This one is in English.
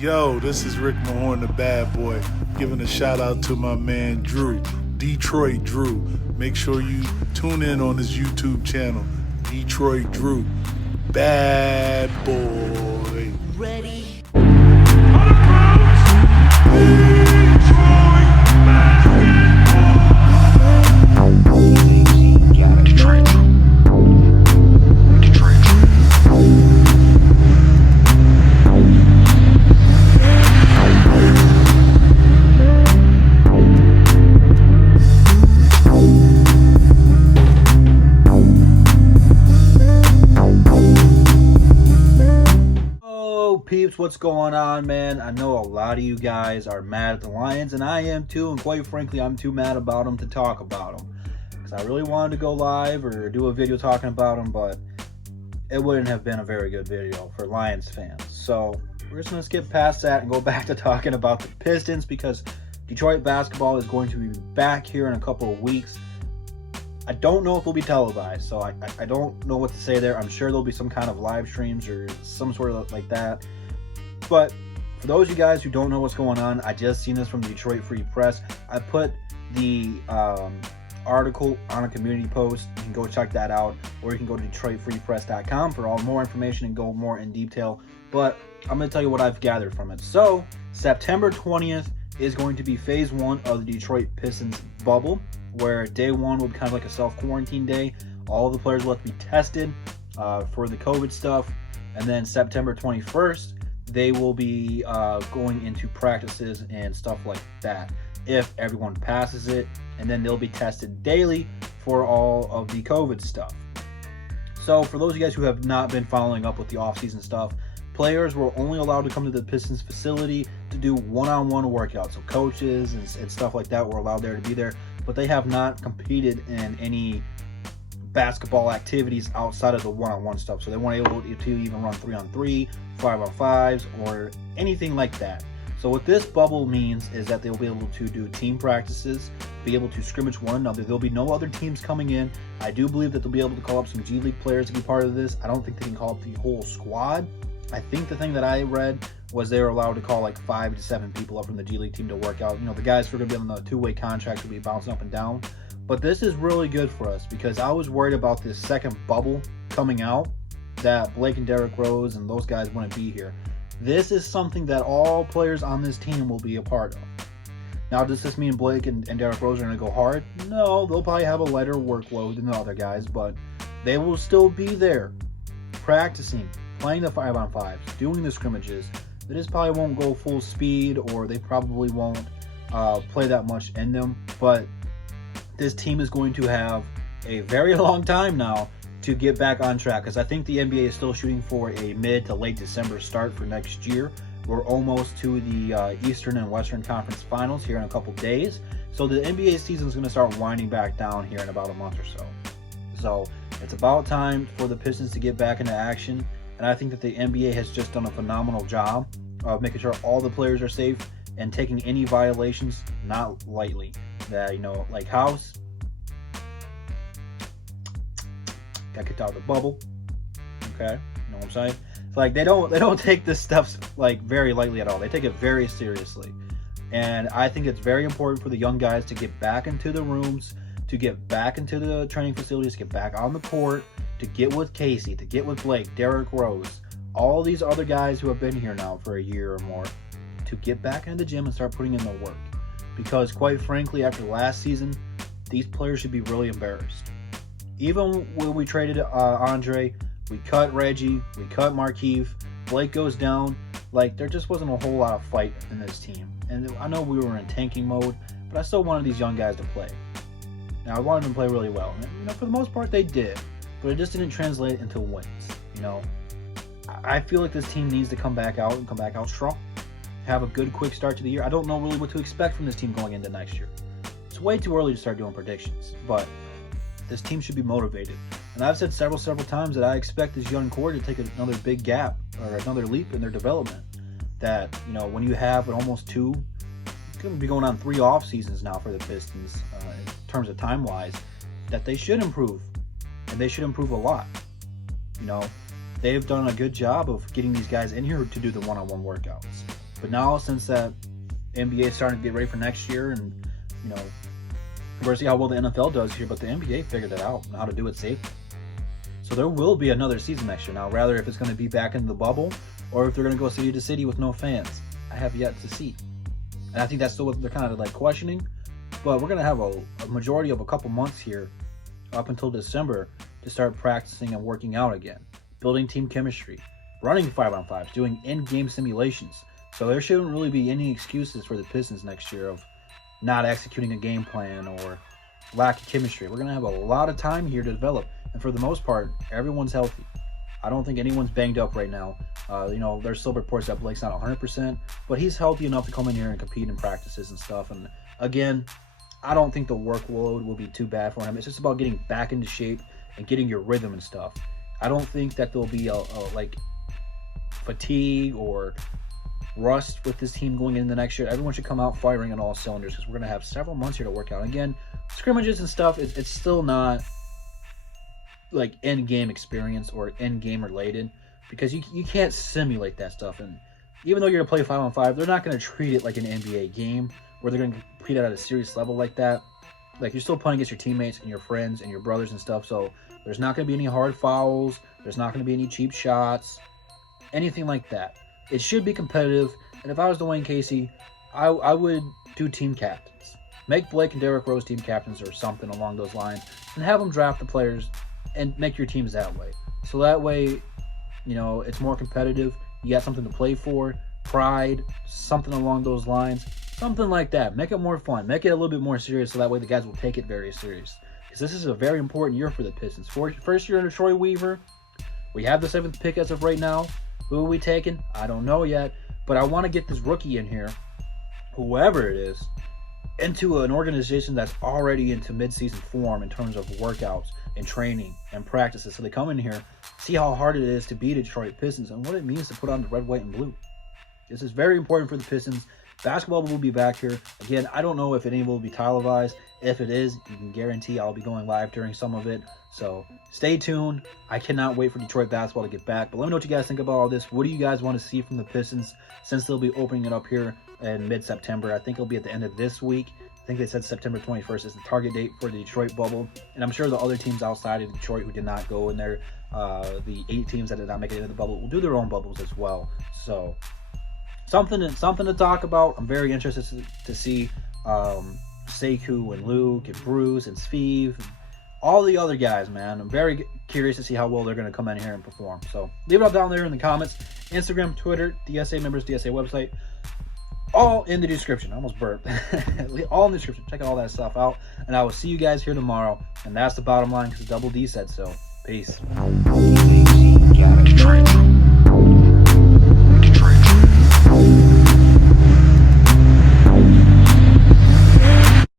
Yo, this is Rick Mahorn, the bad boy, giving a shout out to my man Drew, Detroit Drew. Make sure you tune in on his YouTube channel, Detroit Drew. Bad boy. Ready. Peeps, what's going on, man? I know a lot of you guys are mad at the Lions, and I am too, and quite frankly, I'm too mad about them to talk about them. Because I really wanted to go live or do a video talking about them, but it wouldn't have been a very good video for Lions fans. So we're just going to skip past that and go back to talking about the Pistons, because Detroit basketball is going to be back here in a couple of weeks. I don't know if it'll be televised, so I don't know what to say there. I'm sure there'll be some kind of live streams or some sort of like that. But for those of you guys who don't know what's going on, I just seen this from Detroit Free Press. I put the article on a community post. You can go check that out, or you can go to DetroitFreePress.com for all more information and go more in detail. But I'm going to tell you what I've gathered from it. So September 20th is going to be phase 1 of the Detroit Pistons bubble, where day 1 will be kind of like a self-quarantine day. All the players will have to be tested for the COVID stuff. And then September 21st, they will be going into practices and stuff like that if everyone passes it. And then they'll be tested daily for all of the COVID stuff. So for those of you guys who have not been following up with the off-season stuff, players were only allowed to come to the Pistons facility to do one-on-one workouts. So coaches and stuff like that were allowed there to be there, but they have not competed in any basketball activities outside of the one-on-one stuff. So they weren't able to even run 3-on-3, 5-on-5s, or anything like that. So what this bubble means is that they'll be able to do team practices, be able to scrimmage one another. There'll be no other teams coming in. I do believe that they'll be able to call up some G League players to be part of this. I don't think they can call up the whole squad. I think the thing that I read was they were allowed to call like 5 to 7 people up from the G League team to work out. You know, the guys who are going to be on the two-way contract will be bouncing up and down. But this is really good for us, because I was worried about this second bubble coming out, that Blake and Derrick Rose and those guys wouldn't be here. This is something that all players on this team will be a part of. Now, does this mean Blake and Derrick Rose are going to go hard? No, they'll probably have a lighter workload than the other guys, but they will still be there practicing, playing the 5-on-5s, doing the scrimmages. They just probably won't go full speed, or they probably won't play that much in them. But this team is going to have a very long time now to get back on track, because I think the NBA is still shooting for a mid to late December start for next year. We're almost to the Eastern and Western Conference Finals here in a couple days. So the NBA season is going to start winding back down here in about a month or so. So it's about time for the Pistons to get back into action. And I think that the NBA has just done a phenomenal job of making sure all the players are safe and taking any violations not lightly. That, you know, like House got kicked out of the bubble. Okay, you know what I'm saying? It's like they don't take this stuff like very lightly at all. They take it very seriously. And I think it's very important for the young guys to get back into the rooms, to get back into the training facilities, to get back on the court, to get with Casey, to get with Blake, Derrick Rose, all these other guys who have been here now for a year or more, to get back into the gym and start putting in the work. Because quite frankly, after last season, these players should be really embarrassed. Even when we traded Andre, we cut Reggie, we cut Markieff, Blake goes down, like there just wasn't a whole lot of fight in this team. And I know we were in tanking mode, but I still wanted these young guys to play. Now, I wanted them to play really well. And, you know, for the most part, they did. But it just didn't translate into wins. You know, I feel like this team needs to come back out and come back out strong. Have a good, quick start to the year. I don't know really what to expect from this team going into next year. It's way too early to start doing predictions, but this team should be motivated. And I've said several times that I expect this young core to take another big gap or another leap in their development. That, you know, when you have an almost 2, it's going to be going on 3 off seasons now for the Pistons in terms of time-wise, that they should improve. And they should improve a lot. You know, they've done a good job of getting these guys in here to do the one-on-one workouts. But now, since that NBA is starting to get ready for next year, and we're going to see how well the NFL does here, but the NBA figured it out, how to do it safely. So there will be another season next year. Now, rather if it's going to be back in the bubble or if they're going to go city to city with no fans, I have yet to see. And I think that's still what they're kind of like questioning. But we're going to have a majority of a couple months here up until December to start practicing and working out again, building team chemistry, running 5-on-5s, doing in-game simulations. So there shouldn't really be any excuses for the Pistons next year of not executing a game plan or lack of chemistry. We're going to have a lot of time here to develop. And for the most part, everyone's healthy. I don't think anyone's banged up right now. There's still reports that Blake's not 100%, but he's healthy enough to come in here and compete in practices and stuff. And again, I don't think the workload will be too bad for him. It's just about getting back into shape and getting your rhythm and stuff. I don't think that there'll be a fatigue or rust with this team going into the next year. Everyone should come out firing on all cylinders because we're going to have several months here to work out. Again, scrimmages and stuff, it's still not like end-game experience or end-game related because you can't simulate that stuff. And even though you're going to play 5-on-5, they're not going to treat it like an NBA game where they're going to compete at a serious level like that. Like, you're still playing against your teammates and your friends and your brothers and stuff, so there's not going to be any hard fouls. There's not going to be any cheap shots, anything like that. It should be competitive, and if I was Dwayne Casey, I would do team captains. Make Blake and Derrick Rose team captains or something along those lines, and have them draft the players and make your teams that way. So that way, it's more competitive. You got something to play for, pride, something along those lines. Something like that. Make it more fun. Make it a little bit more serious so that way the guys will take it very serious. Because this is a very important year for the Pistons. First year under Troy Weaver. We have the 7th pick as of right now. Who are we taking? I don't know yet. But I want to get this rookie in here, whoever it is, into an organization that's already into midseason form in terms of workouts and training and practices. So they come in here, see how hard it is to beat Detroit Pistons and what it means to put on the red, white, and blue. This is very important for the Pistons. Basketball will be back here. Again, I don't know if any will be televised. If it is, you can guarantee I'll be going live during some of it. So stay tuned. I cannot wait for Detroit basketball to get back. But let me know what you guys think about all this. What do you guys want to see from the Pistons since they'll be opening it up here in mid-September? I think it'll be at the end of this week. I think they said September 21st is the target date for the Detroit bubble. And I'm sure the other teams outside of Detroit who did not go in there, the 8 teams that did not make it into the bubble, will do their own bubbles as well. So something to talk about. I'm very interested to see Sekou and Luke and Bruce and Steve and all the other guys, man. I'm very curious to see how well they're going to come in here and perform. So leave it up down there in the comments. Instagram, Twitter, DSA members, DSA website. All in the description. I almost burped. All in the description. Check all that stuff out. And I will see you guys here tomorrow. And that's the bottom line because Double D said so. Peace.